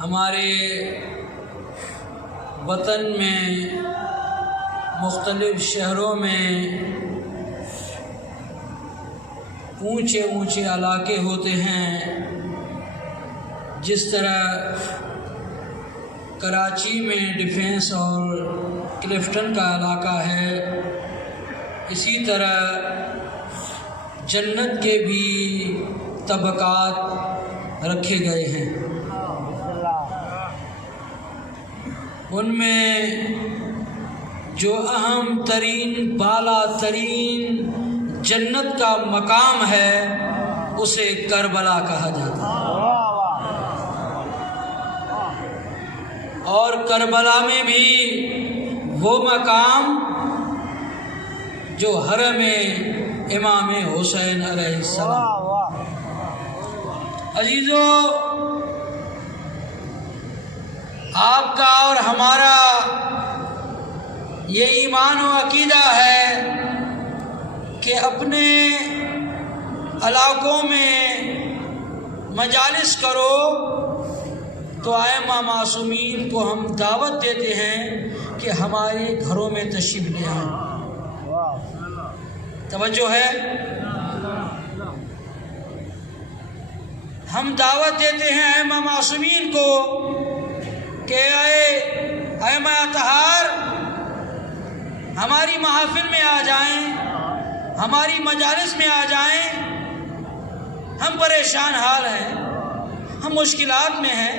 ہمارے وطن میں مختلف شہروں میں اونچے اونچے علاقے ہوتے ہیں، جس طرح کراچی میں ڈیفینس اور کلفٹن کا علاقہ ہے، اسی طرح جنت کے بھی طبقات رکھے گئے ہیں۔ ان میں جو اہم ترین بالا ترین جنت کا مقام ہے اسے کربلا کہا جاتا ہے، اور کربلا میں بھی وہ مقام جو حرم امام حسین علیہ السلام۔ عزیزو، آپ کا اور ہمارا یہ ایمان و عقیدہ ہے کہ اپنے علاقوں میں مجالس کرو تو ائمہ معصومین کو ہم دعوت دیتے ہیں کہ ہمارے گھروں میں تشریف لے آئیں۔ توجہ ہے، ہم دعوت دیتے ہیں ائمہ معصومین کو کہ اے ائمہ اطہار ہماری محافل میں آ جائیں، ہماری مجالس میں آ جائیں، ہم پریشان حال ہیں، ہم مشکلات میں ہیں،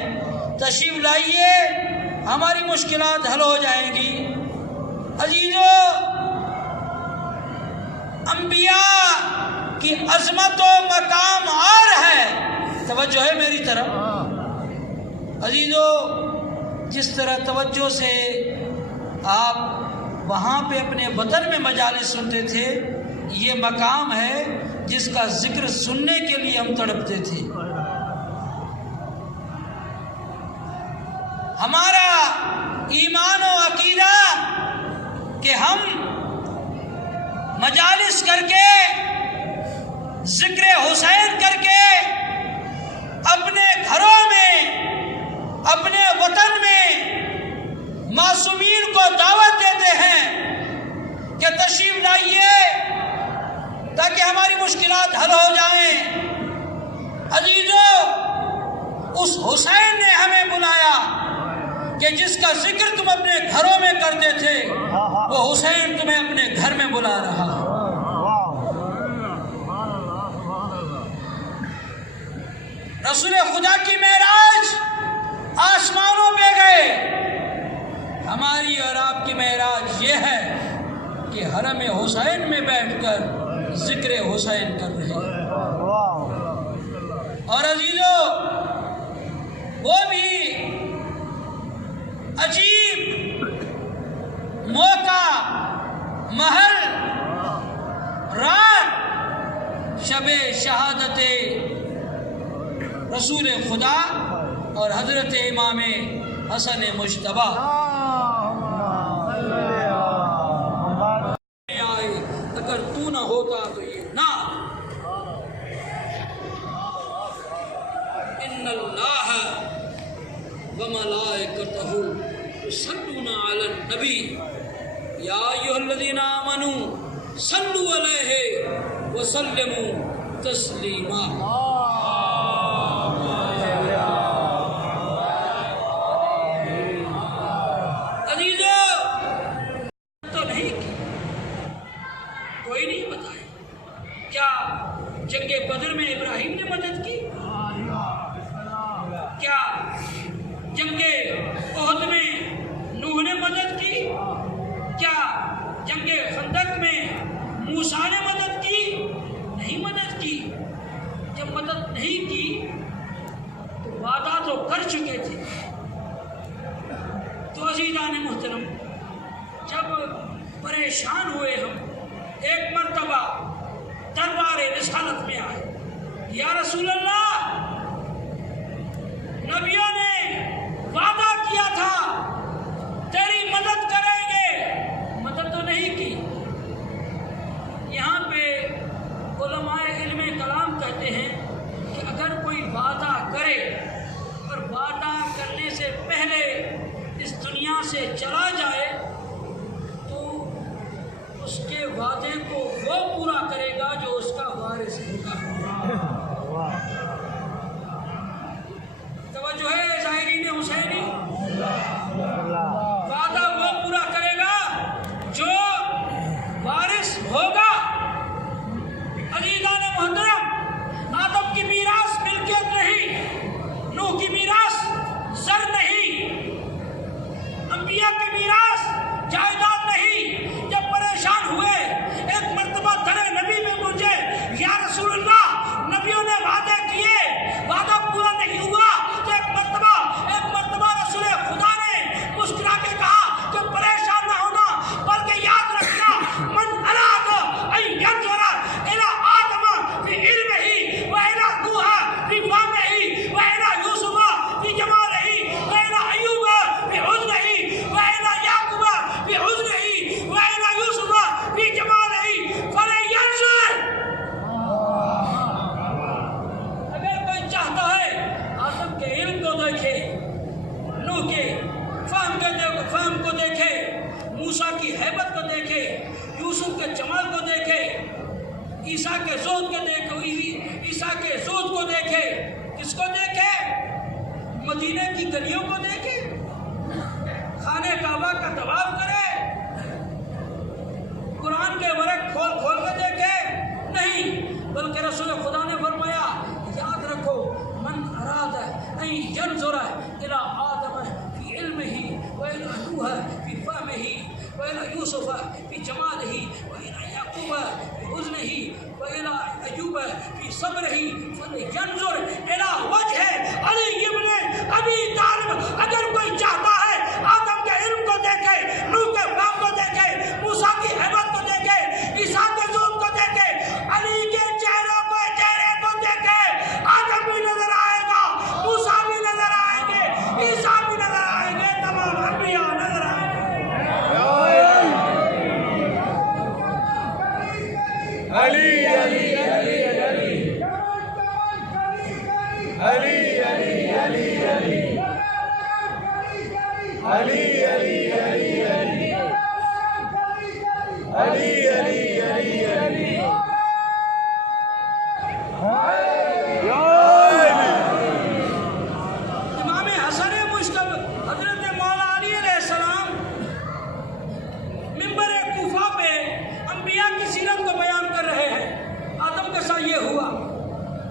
تشریف لائیے، ہماری مشکلات حل ہو جائیں گی۔ عزیزو، انبیاء کی عظمت و مقام اور ہے، توجہ ہے میری طرف۔ عزیزو، جس طرح توجہ سے آپ وہاں پہ اپنے وطن میں مجالس سنتے تھے، یہ مقام ہے جس کا ذکر سننے کے لیے ہم تڑپتے تھے۔ ہمارا ایمان و عقیدہ کہ ہم مجالس کر کے ذکر حسین کر کے اپنے گھروں میں اپنے وطن میں معصومین کو دعوت دیتے ہیں کہ تشریف لائیے تاکہ ہماری مشکلات حل ہو جائیں۔ عزیزو، اس حسین نے ہمیں بلایا کہ جس کا ذکر تم اپنے گھروں میں کرتے تھے، وہ حسین تمہیں اپنے گھر میں بلا رہا ہے۔ رسول خدا کی معراج آسمانوں پہ گئے، ہماری اور آپ کی معراج یہ ہے کہ حرم حسین میں بیٹھ کر ذکر حسین کر رہے ہیں۔ اور عزیزو، وہ بھی عجیب موقع، محل، رات، شب شہادت رسول خدا اور حضرت امام حسن مجتبی۔ اگر تو نہ ہوتا تو یہ نہ، ان اللہ وملائکتہ یصلون علی النبی یا ایھا الذین آمنوا صلوا علیہ وسلموا تسلیما۔ جنگ بدر میں ابراہیم نے مدد کی؟ کیا جنگ احد میں نوح نے مدد کی؟ کیا جنگ خندق میں موسیٰ نے مدد کی؟ نہیں مدد کی۔ جب مدد نہیں کی تو وعدہ تو کر چکے تھے۔ تو عزیزان محترم، جب پریشان ہوئے ہم، ایک مرتبہ دربار رسالت میں آئے، یا رسول اللہ، نبیوں نے وعدہ کیا تھا تیری مدد کریں گے، مدد تو نہیں کی۔ یہاں پہ علماء علم کلام کہتے ہیں موسیٰ کے زود کو دیکھے. کس کو دیکھے؟ مدینے کی گلیوں کو دیکھے, خانہ کعبہ کا طواف کرے, قرآن کے ورق کھول کھول کے دیکھے؟ نہیں, بلکہ رسول خدا نے فرمایا یاد رکھو من اراد ان ينظر الى آدم في علمه والى نوح في فهمه والى یوسف في جماله والى یعقوب في حزنه والى ایوب في صبره فلينظر الى وجه علی ابن ابی طالب. اگر کوئی چاہتا ہے آدم کے علم کو دیکھے, نوح کے فہم کو دیکھے, موسیٰ کی ہیبت کو دیکھے, عیسیٰ کے ذوق کو دیکھے, علی کے چہرے کو دیکھے, آدم بھی نظر آئے گا, موسیٰ بھی نظر آئیں گے, عیسیٰ بھی نظر آئیں گے, تمام انبیاء نظر آئیں گے. علی علی علی علی علی علی علی علی علی علی علی علی علی امام حسن مجتبی حضرت مولا علی علیہ السلام منبر کوفہ پہ انبیاء کی سیرت کو بیان کر رہے ہیں. آدم کے ساتھ یہ ہوا,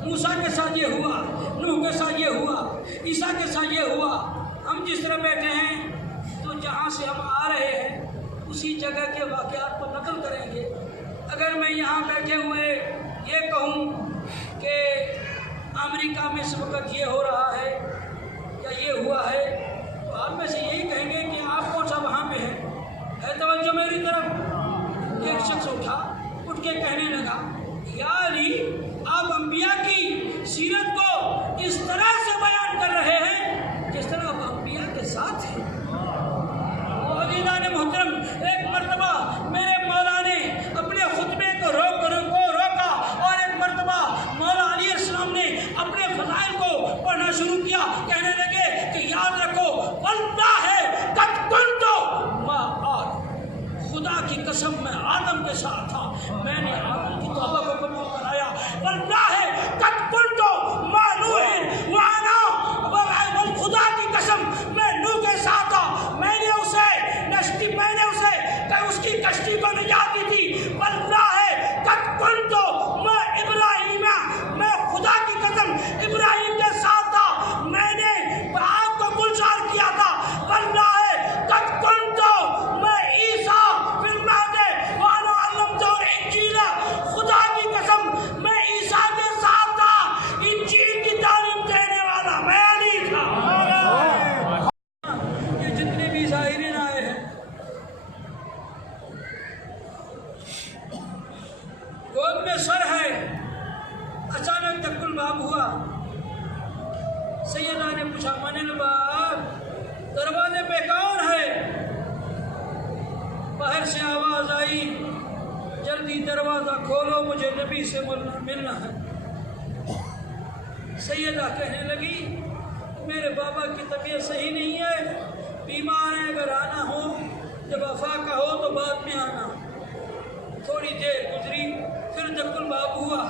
موسیٰ کے ساتھ یہ ہوا, نوح کے ساتھ یہ ہوا, عیسیٰ کے ساتھ یہ ہوا. ہم جس طرح بیٹھے ہیں تو جہاں سے ہم آ رہے ہیں اسی جگہ کے واقعات کو نقل کریں گے. اگر میں یہاں بیٹھے ہوئے یہ کہوں کہ امریکہ میں اس وقت یہ ہو رہا ہے یا یہ ہوا ہے, تو آپ میں سے یہی کہیں گے کہ آپ کون سا وہاں پہ ہے توجہ میری طرف. ایک شخص اٹھ کے کہنے لگا یا علی آپ انبیاء کی سیرت کو اس طرح سے بیان کر رہے ہیں جس طرح آپ انبیاء کے ساتھ ہیں. عزیزان محترم, ایک مرتبہ میرے مولا نے اپنے خطبے کو روکا اور ایک مرتبہ مولا علیہ السلام نے اپنے فضائل کو پڑھنا شروع کیا. کہنے لگے کہ یاد رکھو واللہ قد کنت ما آدم, خدا کی قسم میں آدم کے ساتھ تھا, میں نے آدم کی توبہ کو قبول کرایا. واللہ قد کنت ما نوح وانا, خدا کی قسم میں نوح کے ساتھ تھا, میں نے اسے اس کی کشتی کو نجات دی تھی. واللہ قد کنت ما ابراہیم, میں خدا کی قسم ابراہیم کے ساتھ تھا, میں نے آگ کو گلزار کیا تھا. واللہ قد کنت ما عیسیٰ فی المہد وانا علمتہ الانجیل, خدا کی قسم میں عیسیٰ کے ساتھ تھا, انجیل کی تعلیم دینے والا میں علی تھا. یہ جتنے بھی ظاہرین آئے ہیں گود میں سر ہے, اچانک دق الباب ہوا. سیدہ نے پوچھا من الباب, دروازے پہ کون ہے؟ باہر سے آواز آئی جلدی دروازہ کھولو, مجھے نبی سے ملنا ہے. سیدہ کہنے لگی میرے بابا کی طبیعت صحیح نہیں ہے, بیمار ہے, اگر آنا ہو جب افاقہ ہو تو بعد میں آنا. تھوڑی دیر گزری, پھر دق الباب ہوا.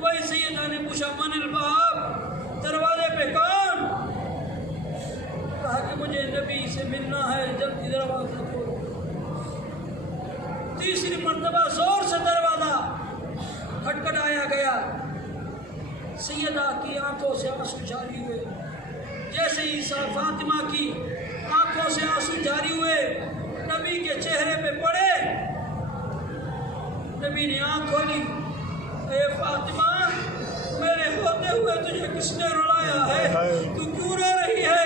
وہی سیدہ نے پوچھا من الباب, دروازے پہ کون؟ کہا کہ مجھے نبی سے ملنا ہے, جلدی دروازہ کھولو. تیسری مرتبہ زور سے دروازہ کھٹکھٹایا گیا. سیدہ کی آنکھوں سے آنسو جاری ہوئے. جیسے ہی فاطمہ کی آنکھوں سے آنسو جاری ہوئے نبی کے چہرے پہ پڑے, نبی نے آنکھ کھولی. اے فاطمہ, میرے ہوتے ہوئے تجھے کس نے رلایا ہے, تو کیوں رو رہی ہے؟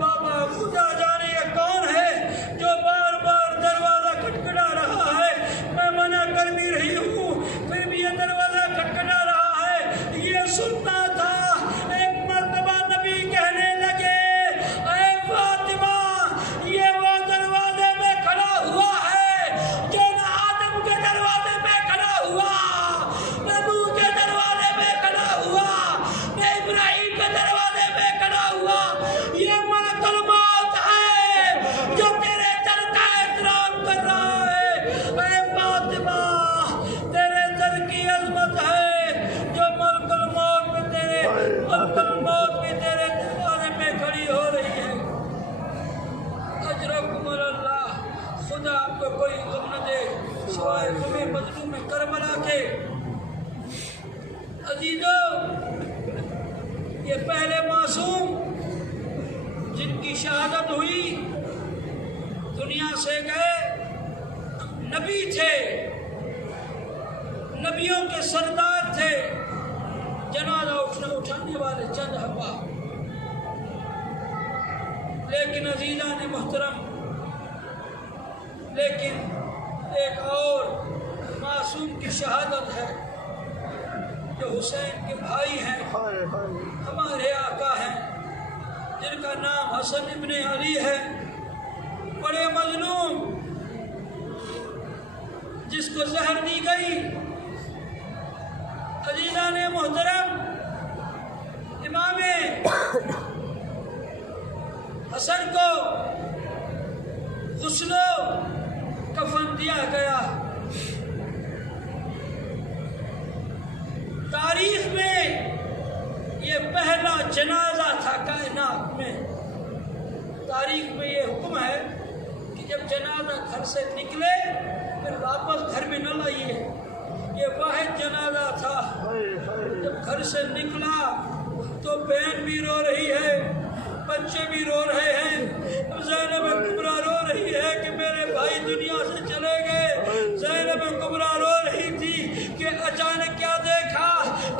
بابا خدا جانے یہ کون ہے جو بار بار دروازہ کھٹکھٹا رہا ہے, میں منع کر بھی رہی ہوں پھر بھی یہ دروازہ کھٹکھٹا رہا ہے, یہ سننا تھا. ایک مرتبہ نبی کہنے لگے اے فاطمہ, یہ وہ دروازے میں کھڑا ہوا ہے جو نہ آدم کے دروازے پہ کھڑا ہوا, نہ نوح کے دروازے پہ کھڑا ہوا, نہ ابراہیم کے دروازے پہ کھڑا ہوا. یہ ملک الموت ہے, نبیوں کے سردار تھے، جنازہ اٹھانے والے چند احباب، لیکن عزیزان محترم، لیکن ایک اور معصوم کی شہادت ہے جو حسین کے بھائی ہیں، ہمارے آقا ہیں، جن کا نام حسن ابن علی ہے، بڑے مظلوم، جس کو زہر دی گئی۔ عزیزان محترم، امام حسن کو غسل و کفن دیا گیا۔ تاریخ میں یہ پہلا جنازہ تھا کائنات میں۔ تاریخ میں یہ حکم ہے کہ جب جنازہ گھر سے نکلے پھر واپس گھر میں نہ لائیے۔ یہ واحد جنازہ تھا۔ جب گھر سے نکلا تو بہن بھی رو رہی ہے، بچے بھی رو رہے ہیں، زینب کبریٰ رو رہی ہے کہ میرے بھائی دنیا سے چلے گئے۔ زینب کبریٰ رو رہی تھی کہ اچانک کیا دیکھا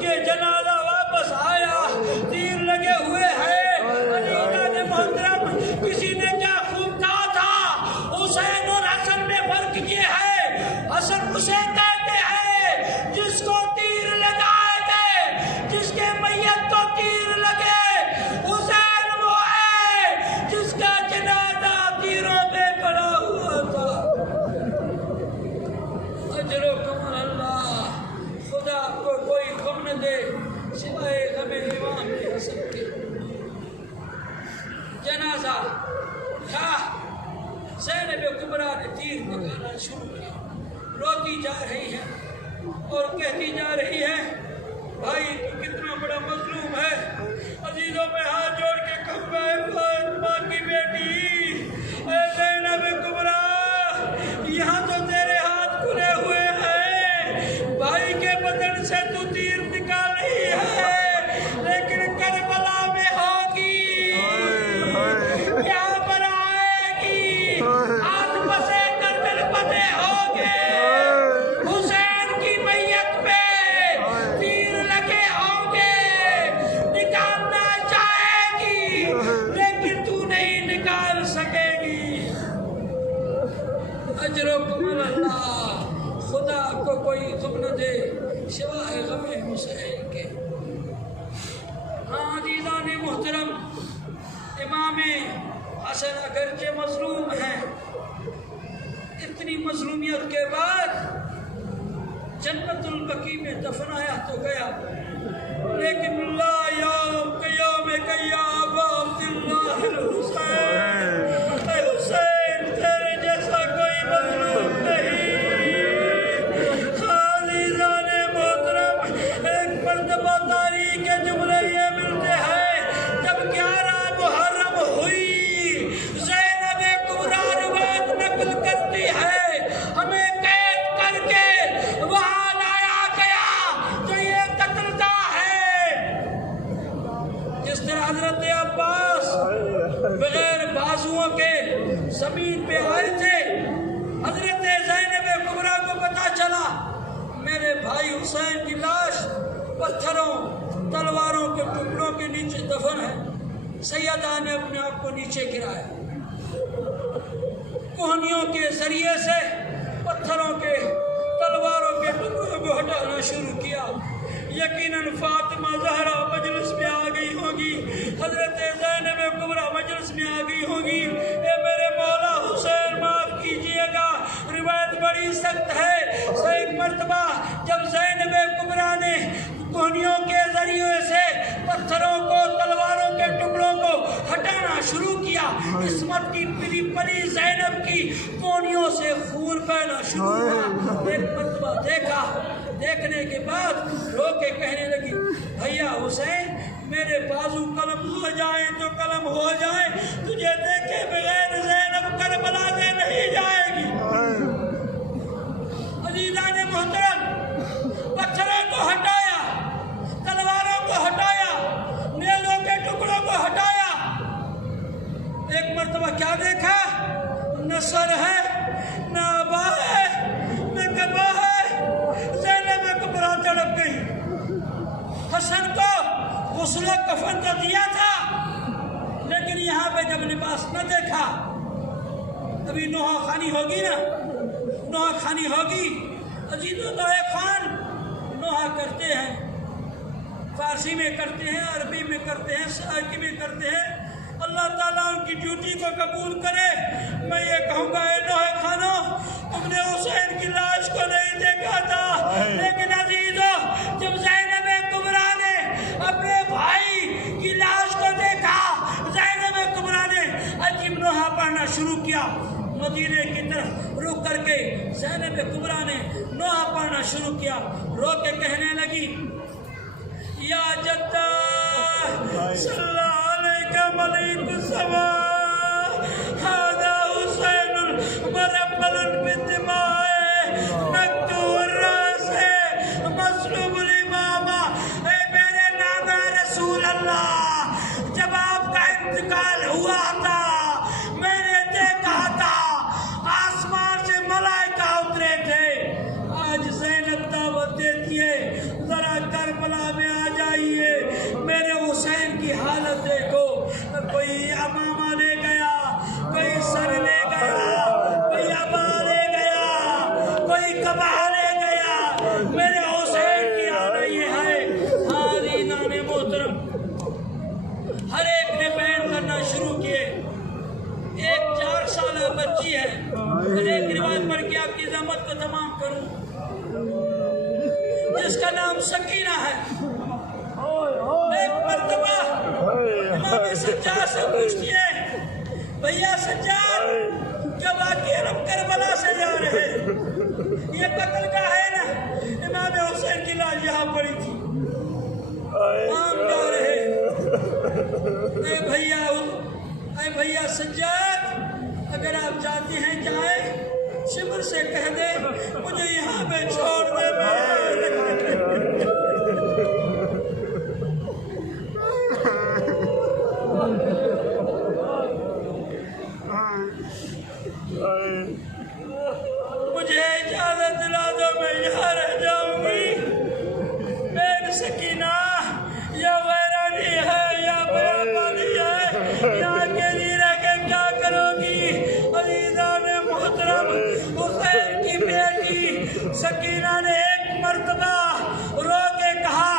کہ جنازہ واپس آیا، تیر لگے ہوئے ہیں۔ عزیزان محترم، کسی نے کیا خوب کہا تھا، حسین اور حسن میں فرق یہ ہے، حسن اسے کہتے ہیں جس کو تیر لگائے گئے، جس کے میت کو تیر لگے۔ حسین وہ ہے جس کا جنازہ تیروں پہ پڑا ہوا تھا۔ اجرکم اللہ، خدا کو کوئی غم نہ دے سوائے غم امام حسن کے۔ جنازہ تھا، زینب کبریٰ نے تیر نکالنا شروع کیا، روتی جا رہی ہے اور کہتی جا رہی ہے بھائی تو کتنا بڑا مظلوم ہے۔ عزیزوں میں ہاتھ جوڑ کے کہوں گا، اے فاطمہ کی بیٹی، اے زینب کبریٰ، یہاں تو تیرے ہاتھ کھلے ہوئے ہیں، بھائی کے بدن سے تو تیر نکال رہی ہے، لیکن کربلا میں ہوگی، یہاں پر آئے گی، ہاتھ پسے کر تربتے ہوگے، حسین کی میت پہ تیر لگے ہوں گے، نکالنا چاہے گی لیکن تو نہیں نکال سکے گی۔ اجرکم اللہ، خدا کو کوئی غم نہ دے سوائے غم حسین کے۔ ہاں عزیزان محترم، امام حسن اگرچہ مظلوم ہیں، اتنی مظلومیت کے بعد جنت البقیع میں دفنایا تو گیا، لیکن اللہ یوم قیام یا ابا عبداللہ الحسین، اے حسین تیرے جیسا کوئی مظلوم نہیں۔ عزیزان محترم، ایک مرتبہ تاریخ کے جملے یہ ملتے ہیں، جب 11 محرم ہوئی، زینب کبریٰ روایت نقل کرتی ہے، ہمیں قید کر کے وہاں لایا گیا جو یہ قتلگاہ ہے۔ جس طرح حضرت عباس بغیر بازوؤں کے زمین پہ آئے تھے، حضرت زینب کبریٰ کو پتہ چلا میرے بھائی حسین کی لاش پتھروں تلواروں کے ٹکڑوں کے نیچے دفن ہے۔ سیدہ نے اپنے آپ کو نیچے گرایا، کوہنیوں کے ذریعے سے پتھروں کے تلواروں کے ٹکڑوں کو ہٹانا شروع کیا۔ یقیناً فاطمہ زہرا مجلس میں آ گئی ہوگی، حضرت زینب کبریٰ مجلس میں آ گئی ہوگی، اے میرے مولا حسین معاف کیجئے گا، روایت بڑی سخت ہے۔ ایک مرتبہ جب زینب کبریٰ نے کوہنیوں کے ذریعے سے پتھروں کو تلواروں کے ٹکڑوں کو ہٹانا شروع کیا، عصمت کی پلی پلی زینب کی کوہنیوں سے خون بہنا شروع ہوا۔ ایک مرتبہ دیکھا، دیکھنے کے بعد رو کے کہنے لگی بھیا حسین میرے بازو قلم ہو جائیں تو قلم ہو جائیں، تجھے دیکھے بغیر زینب کربلا سے نہیں جائے گی۔ عزیزان محترم، پتھروں کو ہٹایا، تلواروں کو ہٹایا، نیزوں کے ٹکڑوں کو ہٹایا۔ ایک مرتبہ کیا دیکھا؟ نہ سر ہے، نہ آبا ہے، نہ کبا ہے۔ زینب کبریٰ حسن کو غسل و کفن تو دیا تھا، لیکن یہاں پہ جب لباس نہ دیکھا، ابھی نوحہ خانی ہوگی نا، نوحہ خانی ہوگی، عزیزو نوحہ خان نوحہ کرتے ہیں، فارسی میں کرتے ہیں، عربی میں کرتے ہیں، سرائکی میں کرتے ہیں۔ اللہ تعالیٰ ان کی ڈیوٹی کو قبول کرے۔ میں یہ کہوں گا اے نوحہ خانوں، تم نے حسین کی لاش کو نہیں دیکھا تھا، لیکن عزیزو جب زینب کبریٰ نے اپنے بھائی کی لاش کو دیکھا، زینب کبریٰ نے عجیب نوحہ پڑھنا شروع کیا، مدینے کی طرف رک کر کے زینب کبریٰ نے نوحہ پڑھنا شروع کیا، رو کے کہنے لگی یا جدہ صلی اللہ علیہ ملیک السماء هذا حسین مرمل بالدماء مقطوع الراس مصلوب الامامہ۔ اے میرے نانا رسول اللہ، جب آپ کا انتقال ہوا تھا میں نے دیکھا تھا آسمان سے ملائکہ اترے تھے۔ آج زینب دعوت دیتی ہے ذرا کربلا میں آ جائیے، میرے حسین کی حالت دیکھو، کوئی امامہ لے گیا، کوئی سر لے گیا، کوئی ابا لے گیا، کوئی کبا لے گیا، میرے حسین کی حالت یہ ہے۔ حاضرین محترم، ہر ایک نے بیان کرنا شروع کیے۔ ایک 4 سالہ بچی ہے، میں ایک روایت پڑھ کے آپ کی زحمت کو تمام کروں، جس کا نام سکینہ ہے۔ ایک مرتبہ امام سجاد سے پوچھتی ہے، بھیا سجاد جب آقی عرب کربلا سے جا رہے، یہ قتل کا ہے نا، امام حسین کی لاش یہاں پڑی تھی، عام جا رہے، اے بھیا سجاد اگر آپ جاتے ہیں جائیں، شبر سے کہہ دیں مجھے یہاں پہ چھوڑ دے، مجھے اجازت دلا دو، میں یہاں رہ جاؤں گی۔ میری سکینہ یا ویرانی ہے یا بیابانی ہے، یہاں کے لیے رہ کے کیا کرو گی؟ عزیزان محترم، حسین کی بیٹی سکینہ نے ایک مرتبہ رو کے کہا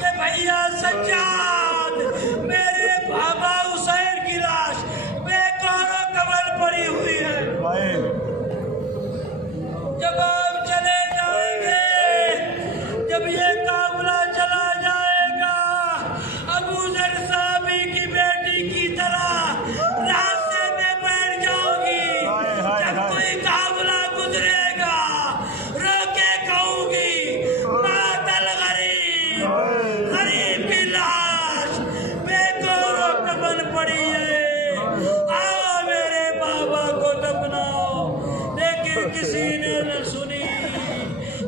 کہ بھیا سجاد میرے بابا حسین کی لاش بے قور و قبر پڑی ہوئی ہے، جب آپ چلے جائیں گے، جب یہ قافلہ چلا جائے گا، ابو ذر صحابی کی بیٹی کی طرح راستے میں بیٹھ جاؤ گی، جب کوئی قافلہ گزرے گا رو کے کہوں گی مات الغریب، غریب کی لاش بے قور و قبر پڑی ہے، آؤ میرے بابا کو دفناؤ، لیکن کسی نے نہ سنی،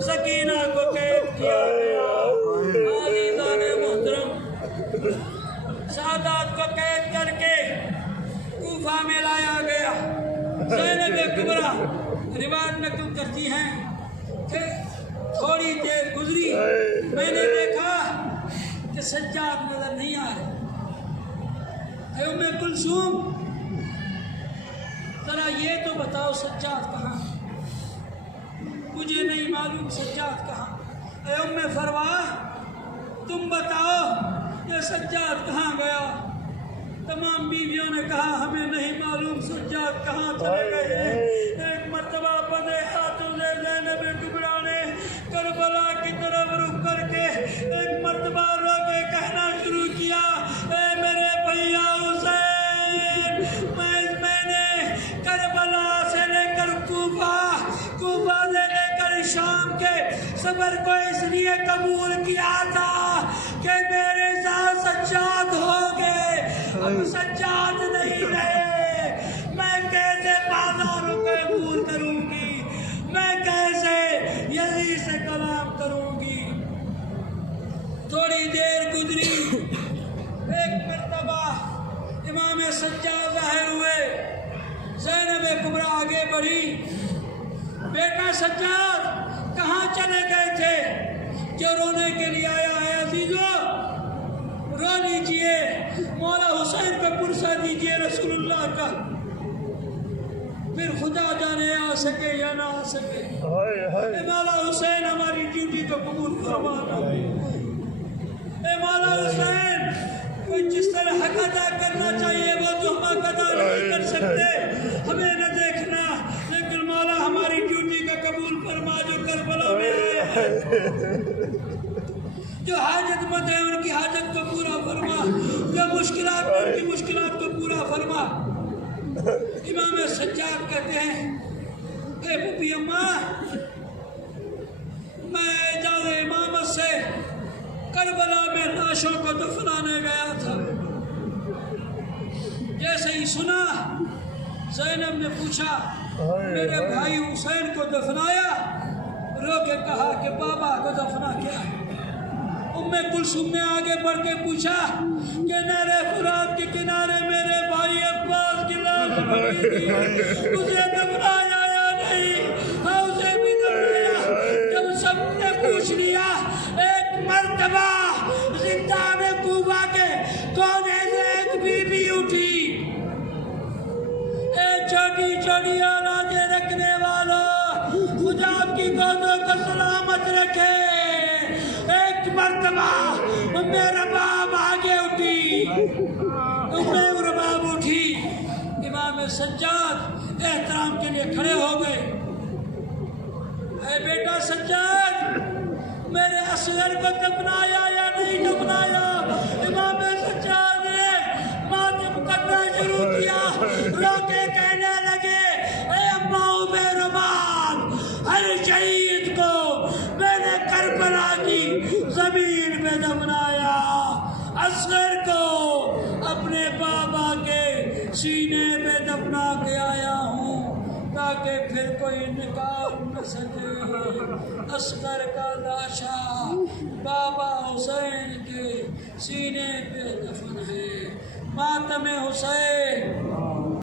سکینہ کو قید کیا گیا۔ عزیزان محترم، سادات کو قید کر کے کوفہ میں لایا گیا۔ زینب کبریٰ روایت نقل کرتی ہیں کہ تھوڑی دیر گزری، میں نے دیکھا کہ سجاد نظر نہیں آ رہے۔ اے ام کلثوم ذرا یہ تو بتاؤ سجاد کہاں؟ مجھے نہیں معلوم سجاد کہاں۔ اے ام فرواح تم بتاؤ یہ سجاد کہاں گیا؟ تمام بیویوں نے کہا ہمیں نہیں معلوم سجاد کہاں چلے گئے۔ ایک مرتبہ بندے ہاتھوں سے زینب کبریٰ نے کربلا کی طرف رک کر کے ایک مرتبہ رو کے کہنا شروع کیا، اے میرے بھیا حسین، میں نے کربلا سے لے کر کوفہ سے لے کر شام کے سفر کو اس لیے قبول کیا تھا کہ میرے ساتھ سجاد ہو گئے، اب سجاد نہیں رہے، میں کیسے بازاروں کو قبول کروں گی، میں کیسے یزید سے کلام کروں گی۔ تھوڑی دیر گزری، ایک مرتبہ امام سجاد ظاہر ہوئے، زینب کبریٰ آگے بڑھی، بیٹا سجاد کہاں چلے گئے تھے؟ جو رونے کے لیے آیا ہے عزیزو رو لیجئے، مولا حسین کو پرسہ دیجئے رسول اللہ کا، پھر خدا جانے آ سکے یا نہ آ سکے۔ اے مولا حسین ہماری ڈیوٹی کو قبول فرمانا، اے مولا حسین کوئی جس طرح حق ادا کرنا چاہیے وہ تو ہم ادا نہیں کر سکتے، ہمیں نہ دیکھنا، لیکن مولا ہماری ڈیوٹی کو قبول فرما، جو کربلا میں آئے ہیں، جو حاجت مند ہے ان کی حاجت کو پورا فرما، جو مشکلات میں ان کی مشکلات کو پورا فرما۔ امام سجاد کہتے ہیں اے پھوپھی اماں، میں اعجاز امامت سے کربلا میں لاشوں کو دفنانے گیا تھا، جیسے ہی سنا زینب نے پوچھا میرے بھائی حسین کو دفنایا؟ رو کے کہا کہ بابا کو دفنا کیا ہے؟ ام کلثوم نے آگے بڑھ کے پوچھا کہ نہر فرات کے کنارے میرے بھائی عباس کی لاش پڑی تھی، اسے دفنایا یا نہیں؟ ہاں اسے بھی دفنایا۔ جب سب نے پوچھ لیا ایک مرتبہ زندان کوفہ کے کونے سے ایک بی بی اٹھی، اے چھوٹی چھوٹی اولادیں رکھنے والوں، خدا آپ کی گودوں کو سلامت رکھے۔ ایک مرتبہ رباب آگے اٹھی، رباب اٹھی، امام سجاد احترام کے لیے کھڑے ہو گئے۔ اے بیٹا سجاد، میرے اصغر کو دفنایا یا نہیں دفنایا؟ امام سجاد نے ماتم کرنا شروع کیا، رو کے کہنے لگے اے اماؤں بے رباب، ہر شہید کو میں نے کربلا کی زمین میں دفنایا، اصغر کو اپنے بابا کے سینے میں دفنا کے آیا ہوں تاکہ پھر کوئی نکال نہ سکے۔ اصغر کا لاشا بابا حسین کے سینے پہ دفن ہے۔ ماتم حسین